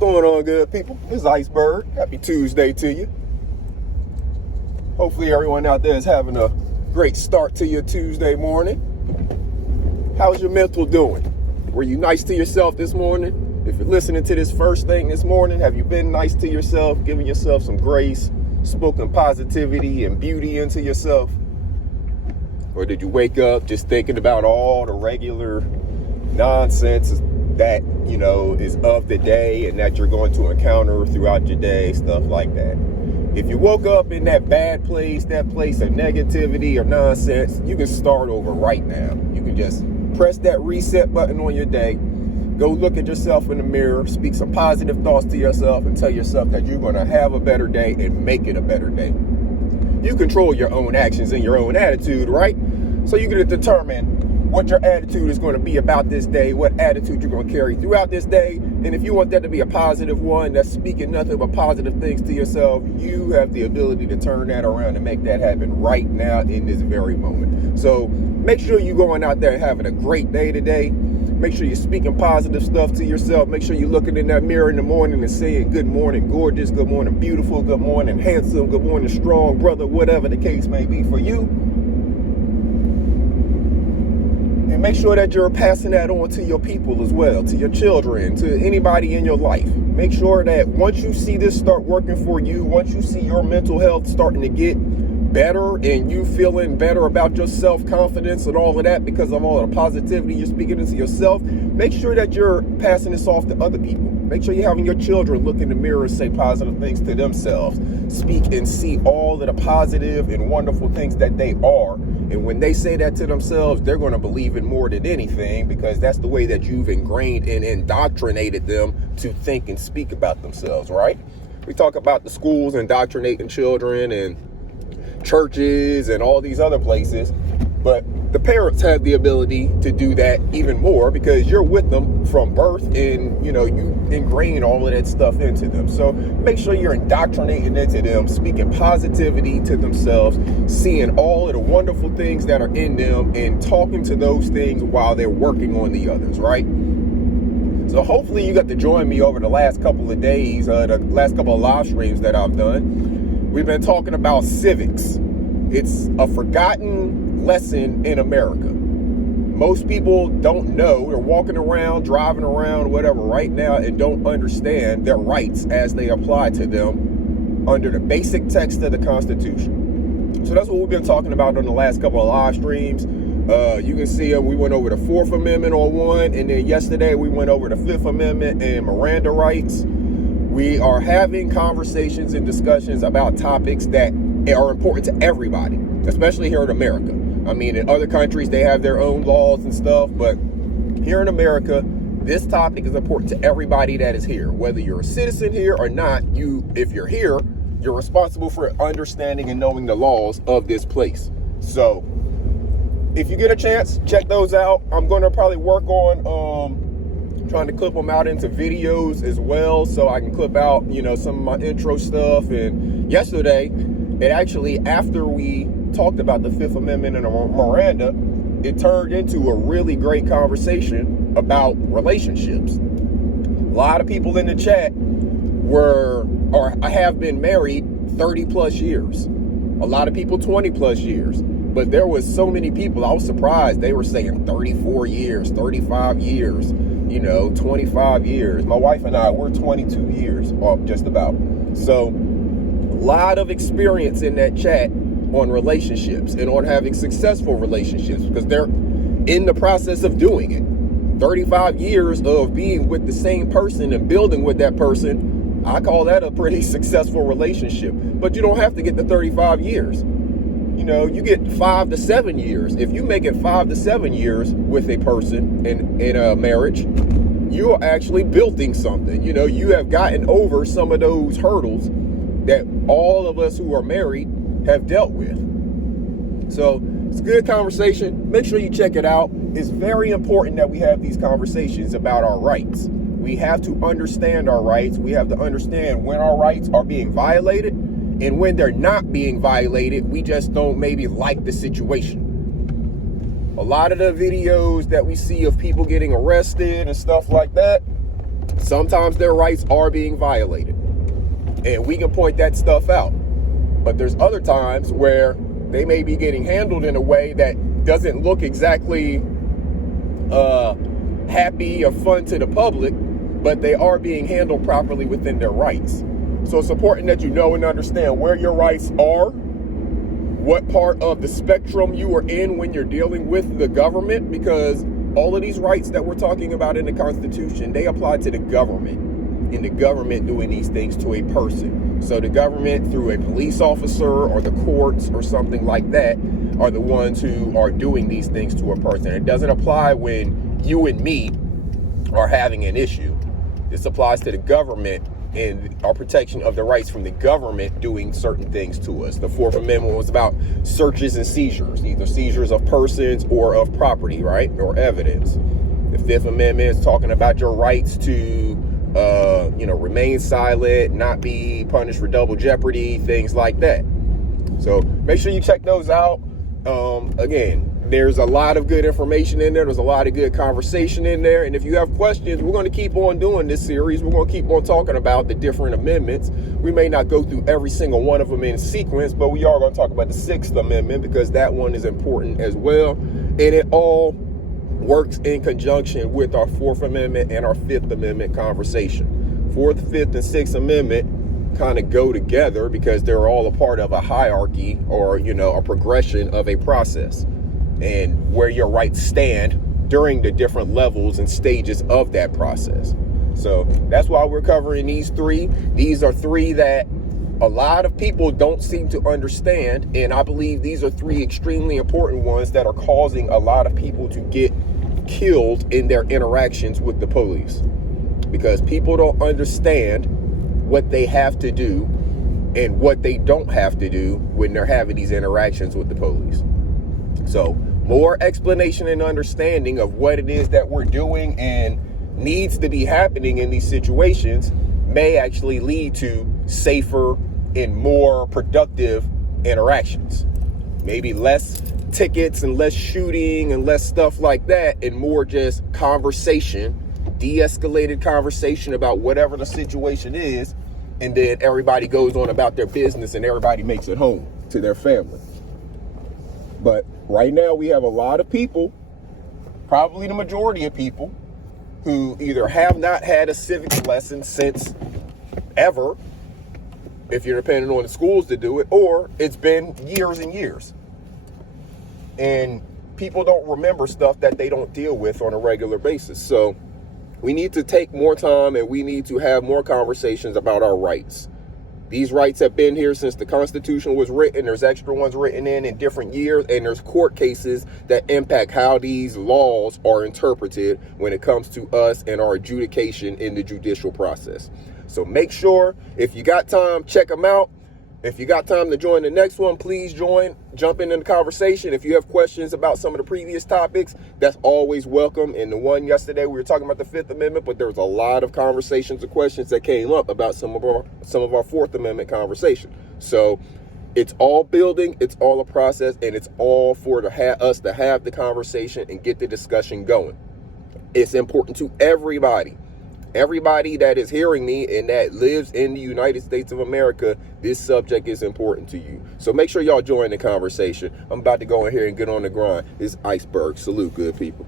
going on, good people? It's Iceberg. Happy Tuesday to you. Hopefully everyone out there is having a great start to your Tuesday morning. How's your mental doing? Were you nice to yourself this morning? If you're listening to this first thing this morning, have you been nice to yourself, giving yourself some grace, spoken positivity and beauty into yourself? Or did you wake up just thinking about all the regular nonsense that, is of the day and that you're going to encounter throughout your day, stuff like that? If you woke up in that bad place, that place of negativity or nonsense, you can start over right now. You can just press that reset button on your day. Go look at yourself in the mirror, speak some positive thoughts to yourself and tell yourself that you're going to have a better day and make it a better day. You control your own actions and your own attitude, right? So you can determine what your attitude is going to be about this day, what attitude you're going to carry throughout this day. And if you want that to be a positive one, that's speaking nothing but positive things to yourself, you have the ability to turn that around and make that happen right now in this very moment. So make sure you're going out there and having a great day today. Make sure you're speaking positive stuff to yourself. Make sure you're looking in that mirror in the morning and saying, good morning, gorgeous, good morning, beautiful, good morning, handsome, good morning, strong, brother, whatever the case may be for you. And make sure that you're passing that on to your people as well, to your children, to anybody in your life. Make sure that once you see this start working for you, once you see your mental health starting to get better and you feeling better about your self-confidence and all of that because of all the positivity you're speaking into yourself, make sure that you're passing this off to other people. Make sure you're having your children look in the mirror and say positive things to themselves. Speak and see all of the positive and wonderful things that they are. And when they say that to themselves, they're going to believe it more than anything because that's the way that you've ingrained and indoctrinated them to think and speak about themselves, right? We talk about the schools indoctrinating children and churches and all these other places, but the parents have the ability to do that even more because you're with them from birth and you ingrain all of that stuff into them. So make sure you're indoctrinating into them, speaking positivity to themselves, seeing all of the wonderful things that are in them and talking to those things while they're working on the others, right? So hopefully you got to join me over the last couple of days, the last couple of live streams that I've done. We've been talking about civics. It's a forgotten lesson in America. Most people don't know. They're walking around, driving around, whatever right now and don't understand their rights as they apply to them under the basic text of the Constitution. So that's what we've been talking about on the last couple of live streams. You can see we went over the 4th Amendment on one, and then yesterday we went over the 5th Amendment and Miranda rights. We are having conversations and discussions about topics that are important to everybody, especially here in America. I mean, in other countries, they have their own laws and stuff, but here in America, this topic is important to everybody that is here. Whether you're a citizen here or not, if you're here, you're responsible for understanding and knowing the laws of this place. So if you get a chance, check those out. I'm going to probably work on trying to clip them out into videos as well, so I can clip out, some of my intro stuff. And yesterday, after we talked about the 5th Amendment and Miranda, it turned into a really great conversation about relationships. A lot of people in the chat have been married 30 plus years. A lot of people 20 plus years. But there was so many people, I was surprised. They were saying 34 years, 35 years, 25 years. My wife and I, we're 22 years, just about. So a lot of experience in that chat on relationships and on having successful relationships because they're in the process of doing it. 35 years of being with the same person and building with that person, I call that a pretty successful relationship. But you don't have to get to 35 years. You get 5 to 7 years. If you make it 5 to 7 years with a person in a marriage, you are actually building something. You have gotten over some of those hurdles that all of us who are married have dealt with. So it's a good conversation. Make sure you check it out. It's very important that we have these conversations about our rights. We have to understand our rights. We have to understand when our rights are being violated. And when they're not being violated, we just don't maybe like the situation. A lot of the videos that we see of people getting arrested and stuff like that, Sometimes their rights are being violated, and we can point that stuff out. But there's other times where they may be getting handled in a way that doesn't look exactly happy or fun to the public, but they are being handled properly within their rights. So it's important that you know and understand where your rights are, what part of the spectrum you are in when you're dealing with the government, because all of these rights that we're talking about in the Constitution, they apply to the government, and the government doing these things to a person. So the government, through a police officer or the courts or something like that, are the ones who are doing these things to a person. It doesn't apply when you and me are having an issue. This applies to the government and our protection of the rights from the government doing certain things to us. The Fourth Amendment was about searches and seizures, either seizures of persons or of property, right? Or evidence. The Fifth Amendment is talking about your rights to, remain silent, not be punished for double jeopardy, things like that. So make sure you check those out. Again, there's a lot of good information in there. There's a lot of good conversation in there. And if you have questions, we're going to keep on doing this series. We're going to keep on talking about the different amendments. We may not go through every single one of them in sequence, but we are going to talk about the Sixth Amendment because that one is important as well. And it all works in conjunction with our Fourth Amendment and our Fifth Amendment conversation. Fourth, Fifth, and Sixth Amendment kind of go together because they're all a part of a hierarchy or, a progression of a process, and where your rights stand during the different levels and stages of that process. So that's why we're covering these three. These are three that a lot of people don't seem to understand, and I believe these are three extremely important ones that are causing a lot of people to get killed in their interactions with the police, because people don't understand what they have to do and what they don't have to do when they're having these interactions with the police. So more explanation and understanding of what it is that we're doing and needs to be happening in these situations may actually lead to safer and more productive interactions. Maybe less tickets and less shooting and less stuff like that, and more just conversation, de-escalated conversation about whatever the situation is, and then everybody goes on about their business and everybody makes it home to their family. But right now we have a lot of people, probably the majority of people, who either have not had a civics lesson since ever, if you're depending on the schools to do it, or it's been years and years. And people don't remember stuff that they don't deal with on a regular basis. So we need to take more time and we need to have more conversations about our rights. These rights have been here since the Constitution was written. There's extra ones written in different years, and there's court cases that impact how these laws are interpreted when it comes to us and our adjudication in the judicial process. So make sure, if you got time, check them out. If you got time to join the next one, please jump in the conversation. If you have questions about some of the previous topics, that's always welcome. In the one yesterday, we were talking about the Fifth Amendment, but there was a lot of conversations and questions that came up about some of our Fourth Amendment conversation. So it's all building, it's all a process, and it's all for us to have the conversation and get the discussion going. It's important to everybody. Everybody that is hearing me and that lives in the United States of America, this subject is important to you. So make sure y'all join the conversation. I'm about to go in here and get on the grind. This is Iceberg. Salute, good people.